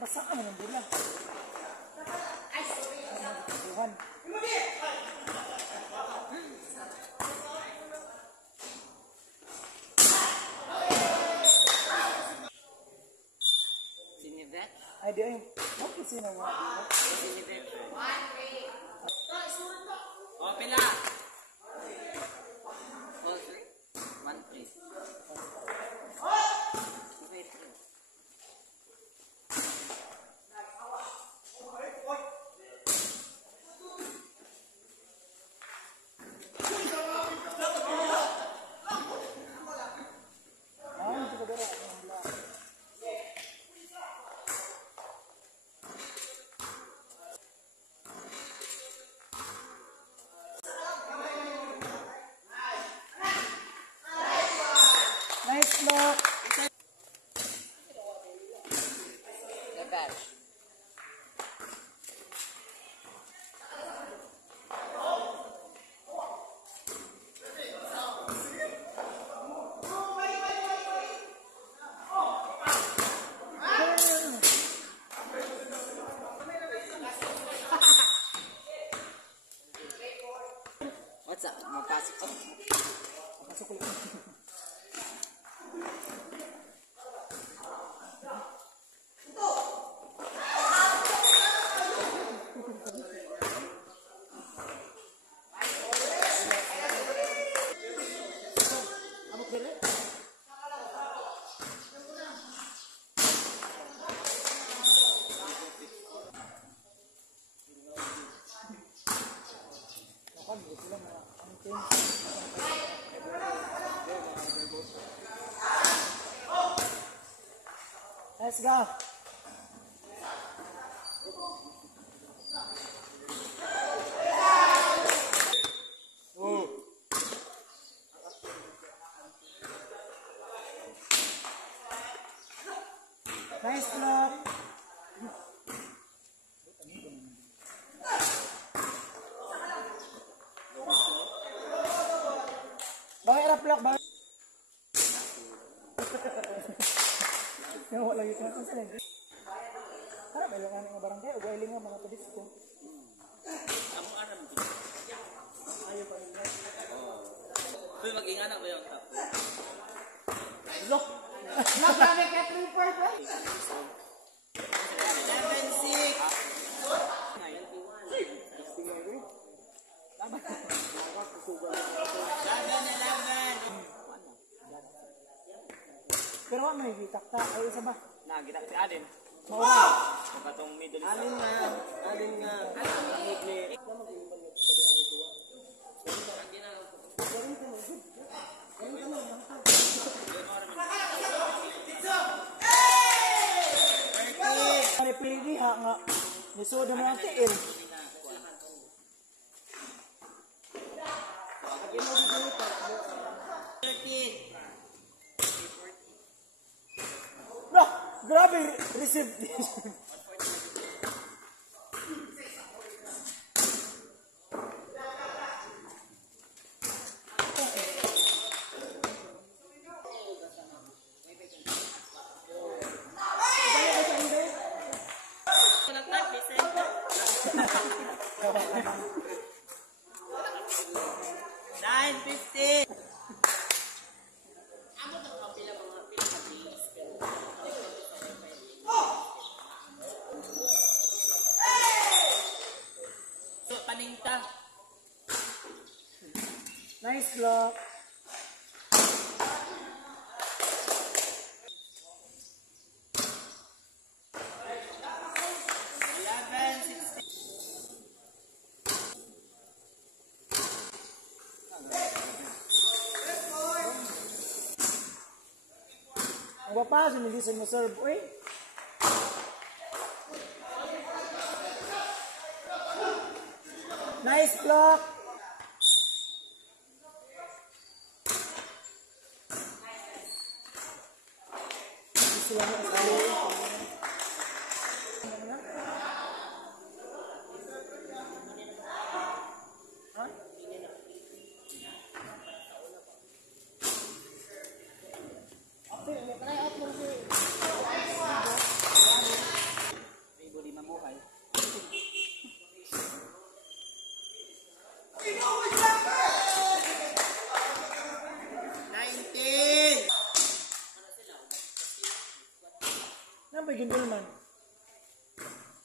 Basaan naman nila. Ay, sorry. Tuhan. Sinivet? Ay, di ay. Bakit sinawa? Sinivet. 1-3. Oh, pila. Oh, 3. 1-3. Nice block. The badge. What's up? Magpasok ko. Pasok ko lang. Let's go. Nice block. Bakit rap block ba? Wala lagi kan sa lagi. Para may lang nga barangay ug iling nga mga tubis ko. Amo aram din. Ayo pa rin. Oh. Hoy mag-ingana ba yung tapo? Look. Naglabi ka 3-4 ba? 11-6. Pero wa may gitakta ay isa ba? Nagitak si Alin. Maura. Katong middle. Alin nga. Alin nga. Alin. Ani pili ha nga. Nisodo mo ang tiil. No, grabe receive. Nice block. Ang bapa, sinilisan mo serve. Uy. Nice block. Sila mo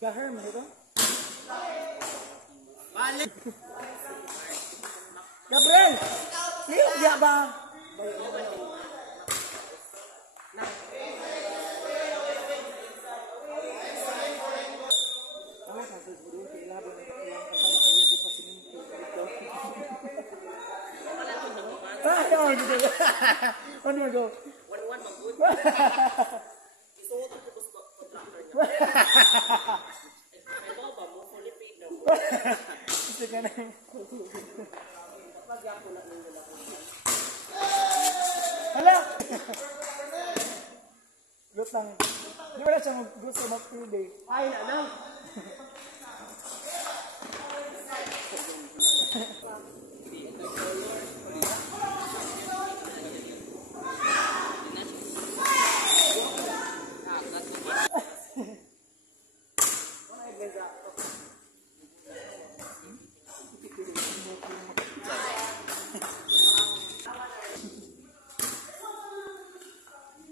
Gahar mo dito? Balik! Gabriel! Liyok diya ba? Ano mo go? One mag-good. Isuot ko sa contractor niya. May mga ba mo? Fully paid na mo. Gusto ka na. Hala! Gut lang. Di ba na siya gusto mag-pili? Ay, ano?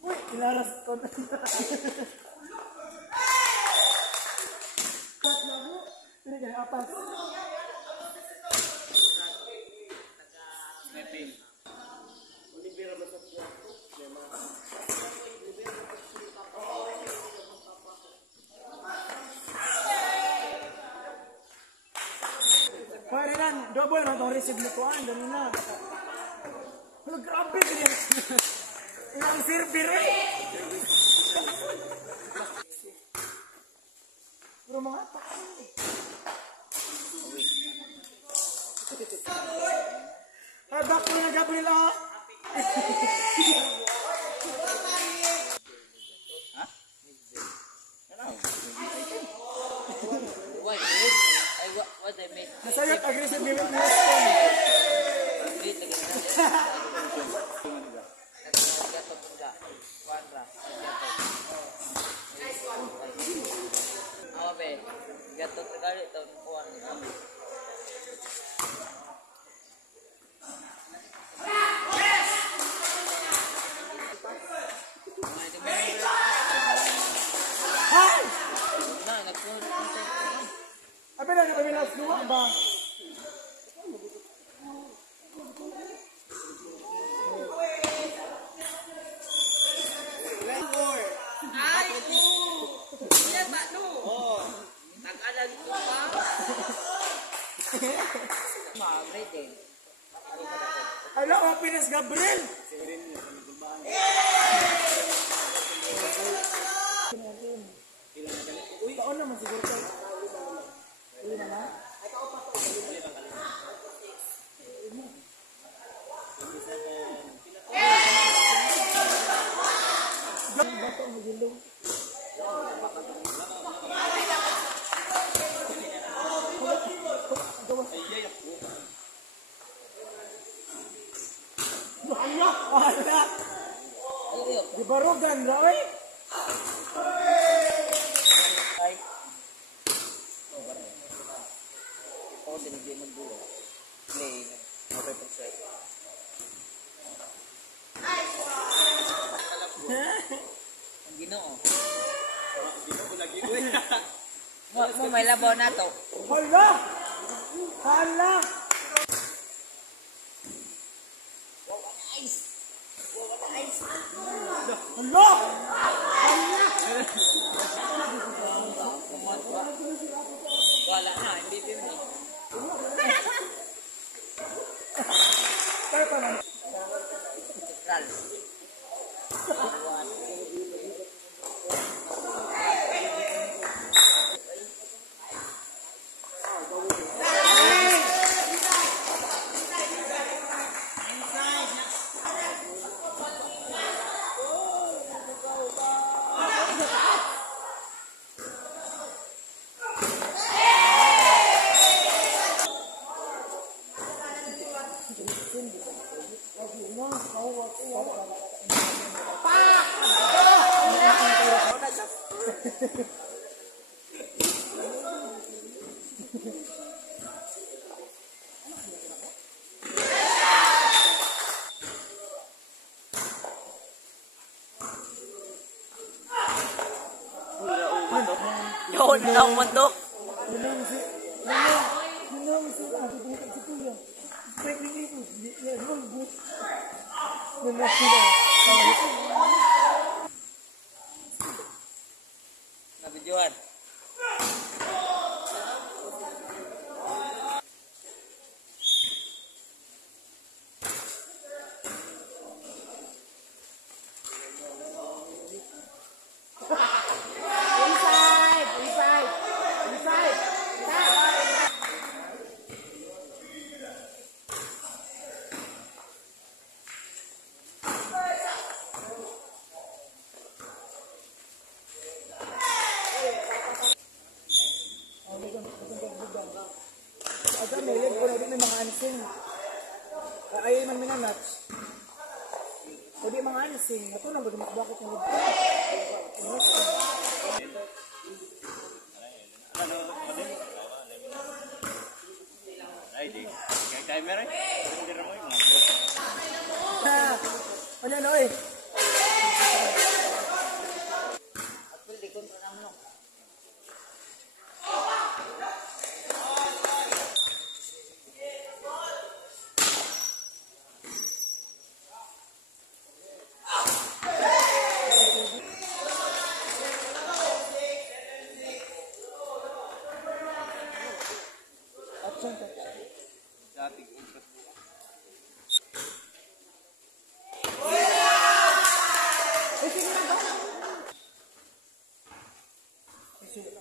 Uy, ilaras ko na. Hindi ka atas. Pwede lang, double na itong receive na tuwan, dali na. Ano, grabe ganyan. Ilang server eh. Pero mga takot eh. Ay, back mo na Gabriel ah. Why? What I make? Nasayot, aggressive gamit mo. Wait, lagi na. Gato pula. Quadra. Awa be. Gato tegari to kuan ni kami. Hay! Na, nagpunta. Apa na kami last dua ba? Ay, iya tak no. Oh. Nag-ala dito pa. Ma-breathing. Ala, openas Gabriel. Uy, taon naman siguro tayo. Uy, na. Bato ang magilong. Wala! Di barugan na, oy! Ay. Ako sinigay ng buo. Play. Okay po siya. Ang Ginoo. Ginoo lagi. Mo may labaw na to. Hala! Hala! Hala! Wala na, hindi din ni. Kaya pa lang. Central. Ikaw na mo to. Yun si Kuya. Break ni Kuya. Yeah, roll good. Nabidyohan. Aga, may leg ko na din may mga ansing. Ayaw man minanats. Hindi mga ansing. Ito na, bakit ng leg ko? Ay, di. Kaya timer eh. Hindi na mo yung mga. Ano na, oy? Dati. Sige.